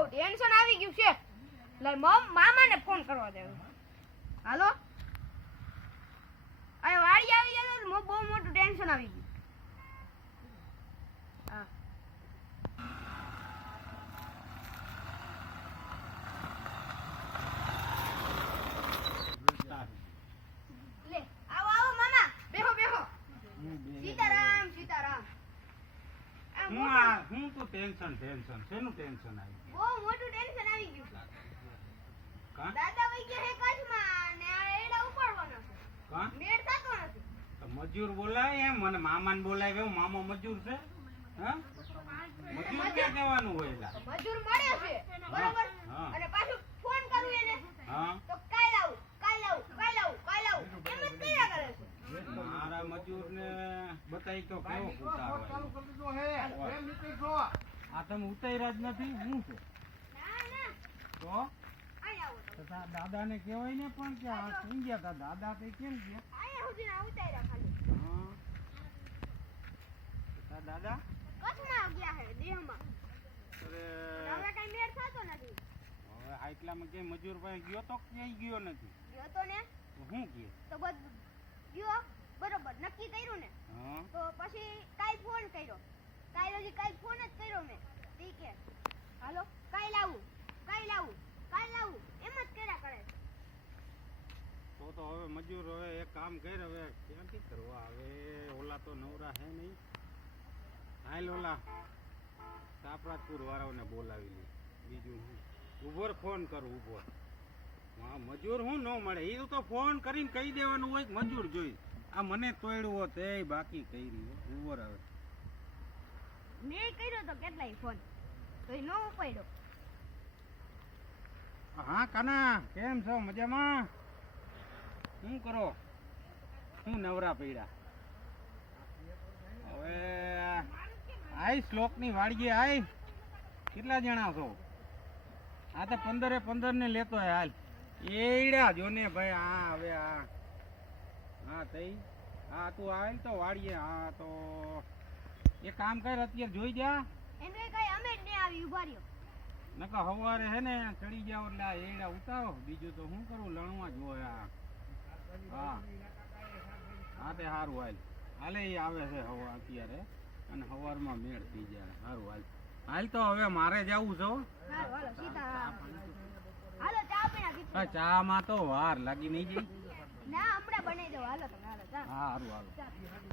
બહુ ટેન્શન આવી ગયું છે એટલે મામાને ફોન કરવા દે હાલો આ વાડી આવી જાય તો બહુ મોટું ટેન્શન આવી ગયું હા લે આવો આવો મામા બેહો બેહો સીતારામ સીતારામ હું તો ટેન્શન શેનું ટેન્શન આવી બહુ મોટું ટેન્શન આવી ગયું કા દાદા વઈ ગયા હે કચ્છમાં ને આ એડા ઉપાડવાના છે કા મેળ થતો નથી તો મજૂર બોલાય એમ મને મામાને બોલાય કેવું મામો મજૂર છે હા મજૂર ક્યાં કહેવાનું હોય એલા મજૂર મળે છે બરોબર હા. અને પાછું ફોન કરું એને હા તો કાલ આવું એમ જ કર્યા કરે છે મારા મજૂરને બતાઈ તો કેવો પૂછા હોય આ તમે ઉતાર્યા જ નથી શું છે ના ના તો આય આવો તમે. દાદાને કહેવાય ને પણ કે આ સુઈ ગયા તા દાદા કઈ કેમ ગયા આયા સુધી ના ઉતાર્યા ખાલી હા તા દાદા કચ્છમાં ગયા હે દેહમાં અરે હવે કઈ મેળ થતો નથી હવે આટલામાં કે મજૂર પાસે ગયો તો ક્યાંય ગયો નથી ગયો તો ને તો શું કહે તો બધું ગયો બરોબર નક્કી કર્યું ને હા તો પછી કાલ ફોન કર્યો કાલ ફોન જ કર્યો મેં ઠીક હે હાલો કાલ આવું એમ જ કર્યા કરે છે. તો હવે મજૂર હવે એક કામ કર હવે ક્યાંથી કરવા હવે ઓલા તો નવરા હે નહીં હાલ ઓલા કાપરાજપુર વાળાઓને બોલાવી લે બીજું હું ઉભોર ફોન કરું ઉભોર હા મજૂર હું ન મળે એ તો ફોન કરીને કહી દેવાનું હોય કે મજૂર જોઈ આ મને તોડ્યું હોત એ બાકી કરી ઉભોર હવે મેં કર્યો તો કેટલાય ફોન તો એ નો ઉપાડ્યો હા કાના કેમ છો મજામાં શું કરો શું નવરા પડ્યા હવે આઈ શ્લોકની વાડીએ આઈ કેટલા જણા છો આ તો 15 ને લેતો હોય હાલ એડા જો ને ભાઈ હા હવે હા તઈ હા તું આવે તો વાડીએ હા તો એ કામ કર અત્યારે જોઈ જા એને કઈ અમે જ ને આવી ઉભા રહ્યો નકા હવારે હે ને ચડી જાવ એટલે આ એડા ઉતારો બીજું તો શું કરું લણવા જોય હા હા તે સારું હાલે એ આવે છે હવા અત્યારે અને સવારમાં મેળ થઈ જાય સારું હાલ તો હવે મારે જવું છે હાલો સીતારામ હાલો ચા પીણા હા ચા માં તો વાર લાગી નહીં જઈ ના હમણાં બનાવી દો હાલો તમે હાલો ચા હા સારું હાલો ચા